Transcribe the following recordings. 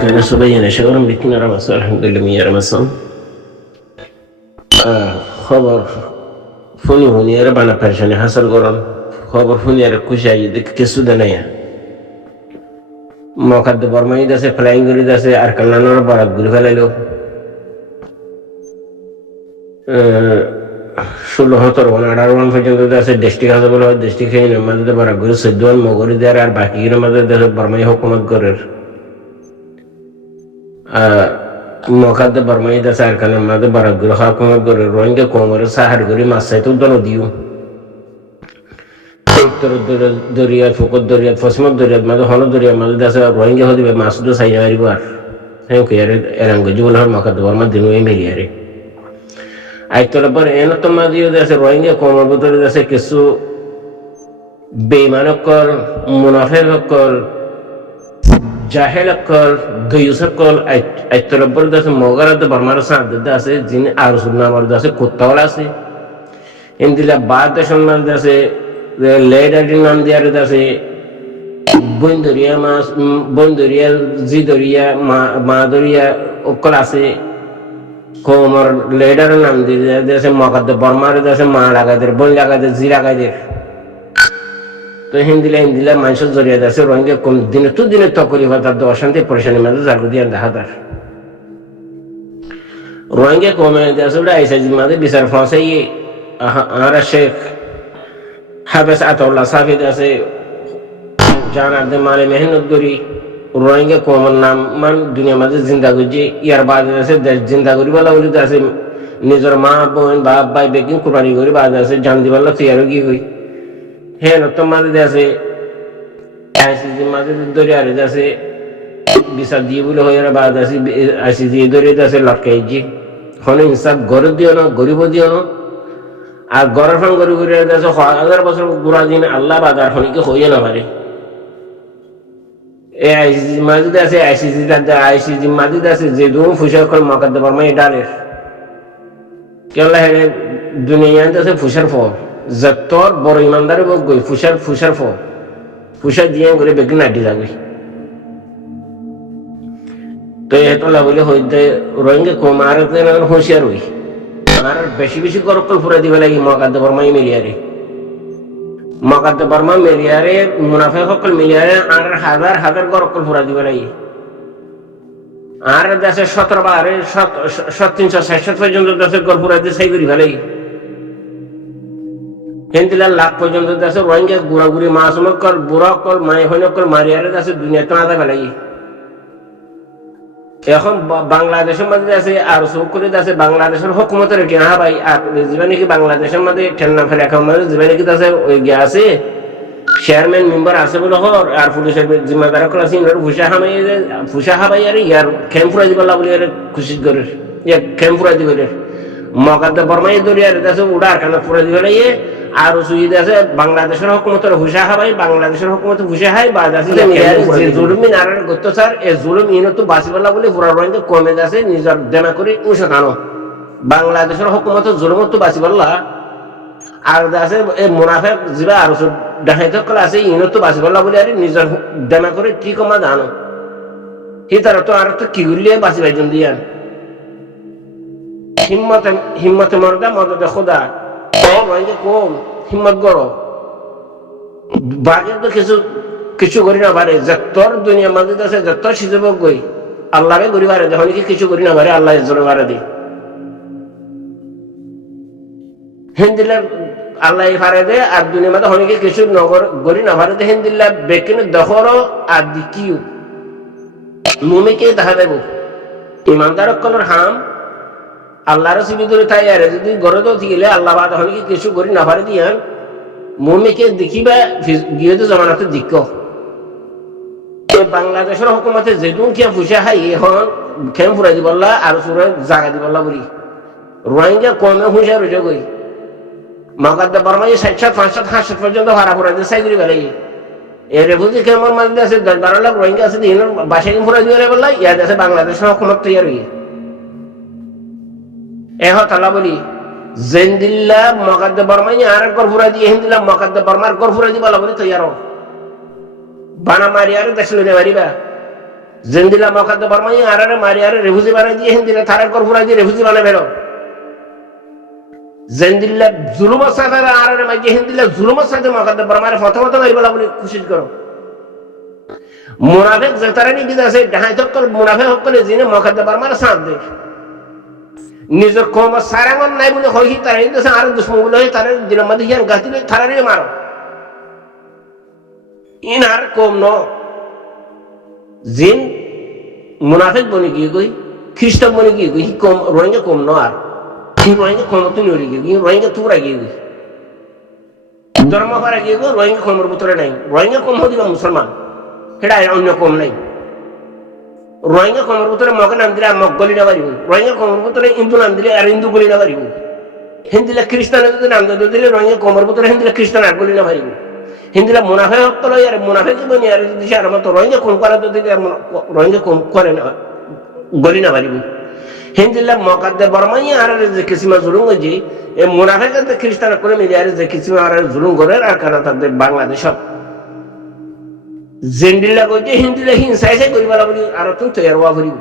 كان صبيا شعورا بكنا رمس الحمد لله مية رمسان خبر فوني هوني ربنا برشاني حصل قران خبر فوني ركوشا يدك كسو دنيا ما قد برمي داسه فلاين غري داسه اركلنا نور بارك غري فلايلو 16-17 পর্যন্ত আছে ডিস্ট্রিক্ট আছে বলে ডিস্ট্রিক্ট এই আমাদের বড় গুরু সদ্দন মগরি দেয়ার আর বাকি এর মধ্যে দেশ বর্মাই হুকুমত করের মকাদ্দে বর্মাই দেশ আর কানে মধ্যে বড় গুরু হুকুমত করে রোহিঙ্গা কোমরে সাহার গরি মাসাই তো দন দিও উত্তর দরিয়া ফুকত দরিয়া পশ্চিম দরিয়া মধ্যে হল দরিয়া মধ্যে দেশ রোহিঙ্গা হদিবে মাসুদ সাইয়া মারিব আর হ্যাঁ কি আরে এরঙ্গ জুল হল মকাদ্দে বর্মা দিন ওই মিলিয়ারে আইতর পর এন তোমাদিও দেশে রোহিঙ্গা কোমর ভিতরে দেশে কিছু বেঈমানকল মুনাফিককল জাহেলকল দুয়ুসকল আইতর পর দেশে মগরাতে বর্মার সাথে আছে যিনি আর সুন্নামর দেশে কুত্তাওয়াল আছে ইন্দিলা বাদ দেশন মাল দেশে লেডারিন নাম দিয়ার দেশে বন্দরিয়া মাছ বন্দরিয়া জিদরিয়া মাদরিয়া অকল আছে কোমর লেডার নাম দিয়ে দেশে মকাদ্দে বর্মার দেশে মা লাগাইদের বোন লাগাইদের জি লাগাইদের তো হিন্দিলা মানুষের জড়িয়ে দেশে রোহিঙ্গা কম দিনে তো দিনে তকরি হয় তার অশান্তি পরেশানির মাঝে জাগু দিয়ে দেখাতার রোহিঙ্গা কমে দেশে আইসাজি মাঝে বিচার ফাঁসাই আর শেখ হাফেজ আতাউল্লাহ সাফিদ আছে জান আদে মালে মেহনত করি রোহিঙ্গা কোমর নাম মান দুনিয়ার মাঝে জিন্দা করছে ইয়ার বাদ আছে দেশ জিন্দা করি বলা বলি আছে নিজের মা বোন বাপ ভাই বেকিং কোরবানি করি বাদ আছে জান দিবাল্লা তৈয়ারও কি কই হ্যাঁ নতুন মাঝে আছে আইসিজি মাঝে দরিয়ার আছে বিচার দিয়ে বলে হয়ে বাদ আছে আইসিজি দরিয়া আছে লটকাইছি হনে ইনসাফ গরিব দিও না গরিব দিও না আর গরের ফান গরিব আছে 1000 বছর গুড়া দিন আল্লাহ বাজার হনিকে হইয়ে না পারে আইসিজি মাজিদ আছে আইসিজি মাজিদ আছে যে দুম ফুসার কল মকাদ্দে বর্মা ডালের কেলা হেরে দুনিয়াতে আছে ফুসার ফ যতর বড় ইমানদারে বক গই ফুসার ফ ফুসা দিয়ে করে বেগি নাটি যাবে তো এতলা বলে হইতে রোহিঙ্গা কোমারতে না হুঁশিয়ার হই আর বেশি গরকল ফুরা দিবে লাগি মকাদ্দে বর্মাই মিলিয়ারে মকাদ্দে বর্মা মিলিয়ারে মুনাফিক সকল মিলিয়ারে আর হাজার গরকল ফুরা দিবে লাগি আর দেশে 360 পর্যন্ত দেশে গড় ফুরা দিয়ে সাই করি ফেলাই হিন্দিলা লাখ পর্যন্ত দেশে রোহিঙ্গা গুড়াগুড়ি মাসমক কল বুড়া কল মাই হইনকল মারিয়ারে দেশে দুনিয়া তো আদা ফেলাই এখন বাংলাদেশের মধ্যে আছে আর সৌকরে আছে বাংলাদেশের হুকুমতের কি হ্যাঁ ভাই জীবনে কি বাংলাদেশের মধ্যে ঠেলনা ফেলে এখন জীবনে কি আছে ওই গে আছে চেয়ারম্যান মেম্বার আছে বলে হর আর পুলিশের জিম্মাদার কল আছে ইনর ফুসা হাবাই আর ইয়ার খেমপুরা দিবলা বলে খুশি করে খেমপুরা দিবে মকাদ্দে বর্মাই দরিয়ার আছে উড়ার খানা পুরা দিবে আর সুইদে আছে বাংলাদেশের হুকুমতের হুশা হাবাই বাংলাদেশের হুকুমত হুশা হাই বাদ আছে যে জুলুমিন আর গত্তসার এ জুলুম ইনো তো বাসিবাল্লা বলে পুরা রোহিঙ্গা কমে যাচ্ছে নিজের দেনা করে উঁচু কানো বাংলাদেশের হুকুমত জুলুম তো বাসিবাল্লা আর আছে এ মুনাফিক জিবা আর ডাহাইত কল আছে ইনো তো বাসিবাল্লা বলে আর নিজের দেনা করে কি কমা জানো হিতার তো আর তো কি গুলিয়ে বাসি ভাইজন দিয়ান হিম্মতে মর্দা মদদে খোদা রোহিঙ্গা কম হিম্মত গড়ো বাকি তো কিছু করি না পারে যতর দুনিয়া মাঝে আছে যত সিজব গই আল্লাহরে করি পারে যখন কি কিছু করি না পারে আল্লাহ জোরে পারে দি হিন্দিলা আল্লাহ পারে দে আর দুনিয়া মাঝে হনিকে কিছু নগর গরি না পারে দে হিন্দিলা বেকিনে দখরো আর দিকিও মুমিকে দেখা দেব ইমানদার কলর হাম আল্লাহর সিবিদুরে তাই আর যদি গড়ে তো গেলে আল্লাহ বাদ হলে কি কিছু করি না পারে দিয়ান মুমিকে দেখিবা গিয়ে তো জামানাতে দিক বাংলাদেশের হুকুমতে যেদিন কে ফুসা হাই এখন খেম ফুরাই দিবল্লা আর সুরে জাগা দিবল্লা বলি রোহিঙ্গা কমে ফুসা রয়েছে গই মকাদ্দে বর্মাই 60-65 পর্যন্ত ভাড়া ফুরাই দিয়ে সাই করি বেলাই এর বুঝি কেমন মাঝে আছে 10-12 লাখ রোহিঙ্গা আছে দিন বাসায় ফুরাই দিয়ে বললা ইয়াদ আছে বাংলাদেশের হুকুমত তৈরি হই তালা বলি জেন্দিল্লা মকাদ্দে বর্মাই আর গরফুরা দিয়ে হিন্দিলা মকাদ্দে বর্মার গরফুরা দিয়ে বলা বলি তৈরি বানা মারি আর দেশ লইতে পারিবা জেন্দিলা মকাদ্দে বর্মাই আরারে মারি আরে রেফুজি বানাই দিয়ে হিন্দিলা থারে করফুরা দিয়ে রেফুজি বানাই বেরো জেন্দিল্লা জুলুমের সাথে আরারে মাই দিয়ে হিন্দিলা জুলুমের সাথে মকাদ্দে বর্মারে প্রথমত মারিবেলা বলে কোশিশ করো মুনাফিক যে তারা নিয়ে আছে ডাহাই সকল মুনাফিক সকলে জিনে মকাদ্দে বর্মারে সাথ দেয় নিজের কম সারাঙ্গন নাই বলে হয় তারা নিয়ে আর দুশ্মন বলে হয় তারা দিনের মধ্যে হিয়ান গাছি তারারে মারো ইন আর কম ন জিন মুনাফিক বনে গিয়ে গই খ্রিস্টান বনে গিয়ে গই কম রোহিঙ্গা কম ন আর রোহিঙ্গা কম তুই নড়ি গিয়ে রোহিঙ্গা তুরা গিয়ে গই ধর্ম পারা গিয়ে গো রোহিঙ্গা কমের ভিতরে নাই রোহিঙ্গা কম হদিবা মুসলমান সেটা অন্য কম নাই রোহিঙ্গা কমের ভিতরে মগে নাম দিলে মগ গলি না পারিব রোহিঙ্গা কমের ভিতরে হিন্দু নাম দিলে আর হিন্দু গলি না পারিব হিন্দিলা খ্রিস্টান যদি নাম দিলে রোহিঙ্গা কমের ভিতরে হিন্দিলা খ্রিস্টান আর গলি না পারিব হিন্দিলা মুনাফে হক্তল আর মুনাফে কি বনি আর দিশে আর মতো রোহিঙ্গা কম করা তো দিলে রোহিঙ্গা কম করে না গলি না পারিব হিন্দিলা মকাদ্দে বর্মাই আর যে কিসিমা জুলুম হয়েছে এই মুনাফে কিন্তু খ্রিস্টান করে মিলে আর যে কিসিমা আর জুলুম করে আর কারণ তাদের বাংলাদেশ জেন্ডিলা কইছে হিন্দিলা হিংসাই করিবা বলি আর তুমি তৈরি হওয়া করিব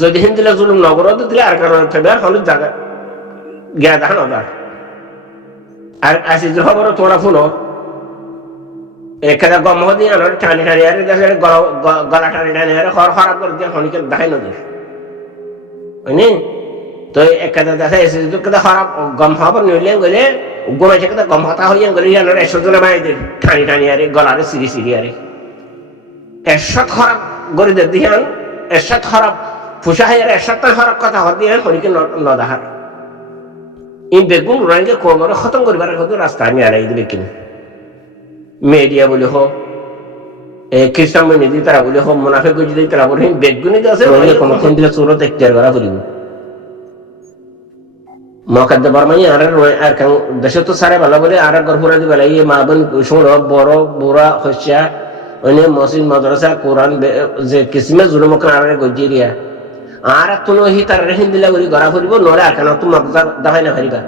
যদি হিন্দিলা জুলুম নগর দিলে আর কারণ থাকবে আর হলে জায়গা গিয়া দেখা নদার আর আসি যে খবর তোমরা শুনো এখানে গম দিয়ে আনার টানি টানি আর গলা টানি টানি আর হরাপ করে দিয়ে হনিকে দেখাই নদী বুঝলি তো এখানে দেখা এসে যদি হরাপ গম হবার নইলে গেলে গোমাইছে কথা গম হতা হইয়া গেলে আনার 100 জনে মাইদের টানি টানি আরে গলারে সিরি সিরি আরে 100 হরাপ গড়ি দিয়ে আন 100 হরাপ ফুসা হাইয়ার 100 হরাপ কথা হত দিয়ে হনিকে নদাহার ইন বেগুন রোহিঙ্গা কোমরে খতম করিবার হতো রাস্তা আমি আড়াই দিবে কিনা মেডিয়া বলে হোক খ্রিস্টান বই নিদি তারা বলে হোক মুনাফিক যদি তারা বলে বেগুনি আছে রোহিঙ্গা কোমরখন দিলে চোরত এখতিয়ার করা করিব মকাদ্দে বর্মাই আর দেশে তো সারে ভালো বলে আর গর্ভরা দিবে এই মা বোন শুনো বড় বুড়া হস্যা অন্য মসজিদ মাদ্রাসা কোরআন যে কিসিমে জুলুমকে আর গজিয়ে আর তুনো হি তার হিন্দিলা করি গড়া ফুরিব নরে আর কেন তুমি মগদা দাহাই না ফারিবা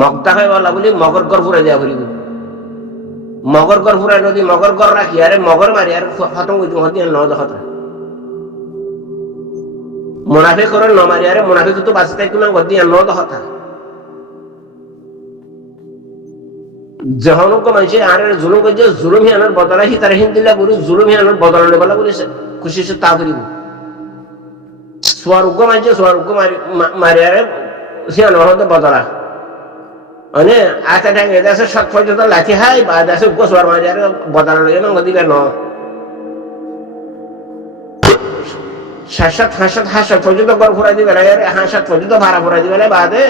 মগদা হয় বলা বলি মগর গড় ফুরাই দেওয়া ফুরিব মগর গড় ফুরাই নদী মগর গড় রাখি আরে মগর মারি আর খতম করতে হতে ন দখতা মুনাফিক করে ন মারি আরে মুনাফিক তো বাঁচি থাকি না গদি ন দখতা যখন মানুষে আর জুলুম করছে জুলুম হিয়ানোর বদলা হি তার হিন্দিলা করি জুলুম হিয়ানোর বদলা বলা বলি খুশি তা ফুরিব স্বর্গ মাঝে স্বর্গ মারি আরে সিয়ানো হতে বদলা মানে আটা ঠাঙ্গে দেশে সৎ পর্যন্ত লাঠি হাই বা দেশে গোসবার মারি আরে বদলা লইয়া নঙ্গ দিবে ন হাসাত পর্যন্ত গড় ফুরাই দিবে আরে হাসাত পর্যন্ত ভাড়া ফুরাই দিবে বাদে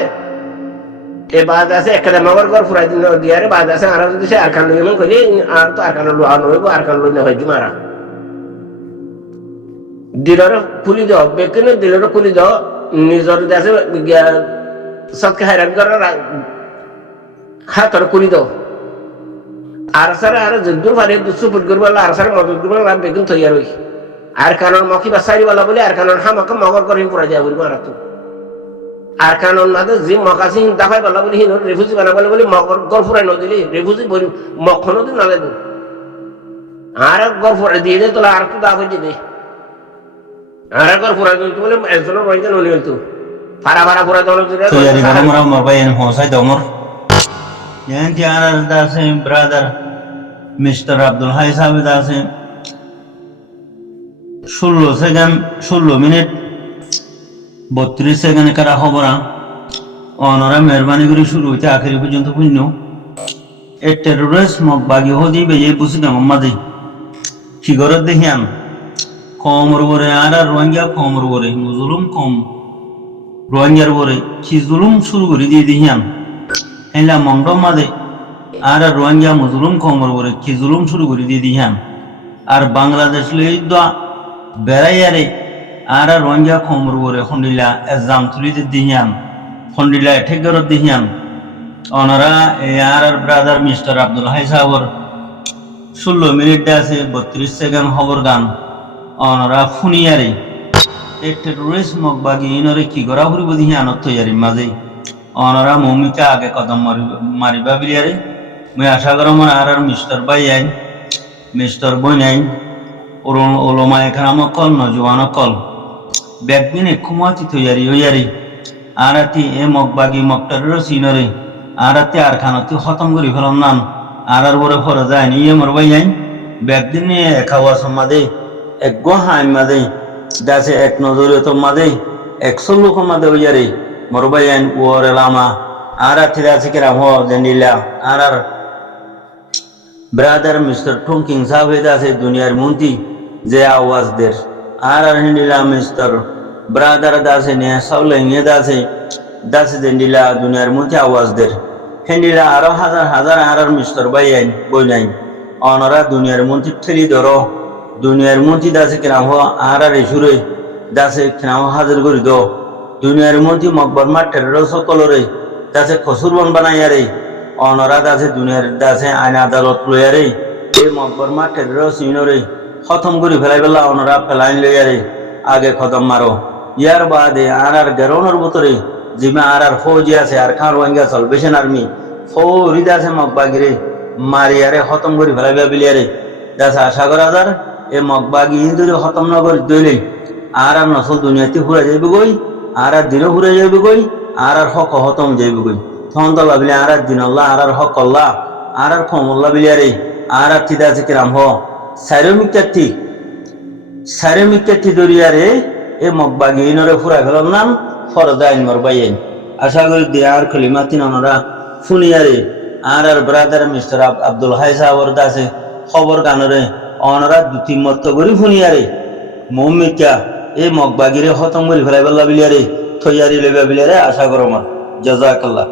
এ বাদ আছে একটা মগর গড় ফুরাই দিয়ে আরে বাদ আছে আর যদি সে আর কান লই এমন করি আর তো আর কান লোয়া নইব আর কান লই না হইজি মারা দিলর খুলি দাও বেকিনে দিলর খুলি দাও নিজর দেশে সৎকে হাইরান করার হাতর খুলি দাও আর সারে আর যদ্দুর পারে দুসুপুর করবো আর সারে মদত করবো আর বেকিন থইয়া রই আর কারণ মকি বাসারি বলা বলে আর কারণ হামাকে মগর করে পুরা যায় বলি মারা তো আর কারণ মাঝে যে মকাশি দাফাই বলা বলি হিন রেফুজি বানা বলে বলি মগর গড় ফুরাই নদিলি রেফুজি বলি মক্ষণ দিন না দেব আর গড় ফুরাই দিয়ে দে তোলা আর তো দাফ হয়ে যাবে আর একবার ফুরাই দিতে বলে একজন রোহিঙ্গা নলি হইতো ফারা ফারা ফুরাই দল দিলে তো ইয়ারি বড় মরা মরবাই এন হোসাই দমর ইয়ান জানা দাসে ব্রাদার মিস্টার আব্দুল হাই সাহেব দাসে 16 মিনিট 32 সেকেন্ড করা খবর অনরা মেহরবানি করে শুরু হইতে আখেরি পর্যন্ত পুণ্য এ টেররিস্ট মগবাগি হদি বেয়ে বুঝি না মামাদে কি করে দেখিয়ান কমর বরে আর রোহিঙ্গা কমর বরে জুলুম কম রোহিঙ্গার বরে কি জুলুম শুরু করে দিয়ে দিহিয়ান হেলা মন্ডম মাদে আর রোহিঙ্গা মুজলুম কমর বরে কি জুলুম শুরু করে দিয়ে দিহিয়ান আর বাংলাদেশ লই দা বেড়াইয়ারে আর রোহিঙ্গা কমর বরে খন্ডিলা এজাম তুলি দিহিয়ান খন্ডিলা ঠেকর দিহিয়ান ওনারা আর ব্রাদার মিস্টার আব্দুল হাই সাহেবর 16 মিনিট আছে 32 সেকেন্ড খবর গান অনরা ফুনিয়ারে এক টেররিস্ট মগবাগি ইনরে কি গড়া ফুরিব দিহি আনত তৈয়ারি মাঝে অনরা মৌমিকা আগে কদম মারিবা বিলিয়ারে মুই আশা করম আর মিস্টার ভাই আইন মিস্টার বই নাই ওলমা একরাম কল নজওয়ান কল ব্যাগদিনে খুমাতি তৈয়ারি হইয়ারি আরাতি এ মগবাগি মগটারের সিনরে আরাতি আর খানতি খতম করি ফেলাম নান আর বড় ফরা যায় নি ইয়ে মরবাই যাই ব্যাগদিনে একাওয়া সম্মাদে এক গোহাই মাদে দাসে এক নজরিয়ত মাদে 100 লোক মাদে হইয়ারি মরবাই যাই ওর লামা আরাতি দাসে কেরাম হ জেন্ডিলা আর ব্রাদার মিস্টার টঙ্কিং সাহেব আছে দুনিয়ার মন্ত্রী যে আওয়াজ দের আর হিন্দিলা মিস্টার ব্রাদার দাসে নে সাউলেঙ্গে দাসে জেন্ডিলা দুনিয়ার মন্ত্রী আওয়াজ দের হিন্দিলা আরো হাজার হাজার আর মিস্টার বাইন বই নাই অনরা দুনিয়ার মন্ত্রী ঠেলি ধরো দুনিয়ার মন্ত্রী দাসে কেনাম আর এসুরে দাসে কেনাম হাজির করি দো দুনিয়ার মন্ত্রী মকবর মাঠের সকলরে দাসে খসুরবন বানাইয়ারে অনরা দাসে দুনিয়ার দাসে আইন আদালত লইয়ারে এই মকবর মাঠের সিনরে খতম করে ফেলাই বেলা অনরা ফেলাইন লইয়ারে আগে খতম মারো ইয়ার বাদে আর গেরনের ভিতরে জিমা আর ফৌজি আছে আর খারওয়াঙ্গা সালভেশন আর্মি ফৌরি দাসে মকবাগিরে মারিয়ারে খতম করে ফেলাইবা বিলিয়ারে দাসে আশা করা যার এ মকবাগি যদি খতম না করে দইলে আর নসল দুনিয়াতে ঘুরে যাইবে গই আর দিনও ঘুরে যাইবে গই আর হক খতম যাইবে গই তখন তো ভাবলে আর দিন আল্লাহ আর হক আল্লাহ আর কমল্লা বিলিয়ারে আর তিদা আছে কিরাম হ সাইরমিকাতি দরিয়ারে এ মকবাগি ইনরে ফুরা ফেলাম নাম ফরদা আইন মরবাইন আশা করি দিয়ে আর খলিমা তিন অনরা ফুনিয়ারে আর ব্রাদার মিস্টার আব্দুল হাই সাহর দাসে খবর কানরে অনরা দুটি মত করি ফুনিয়ারে মৌমিকা এই মকবাগিরে খতম করি ফেলাই বেলা বিলিয়ারে থইয়ারি লইবা বিলিয়ারে আশা করো আমার জাযাকাল্লাহ।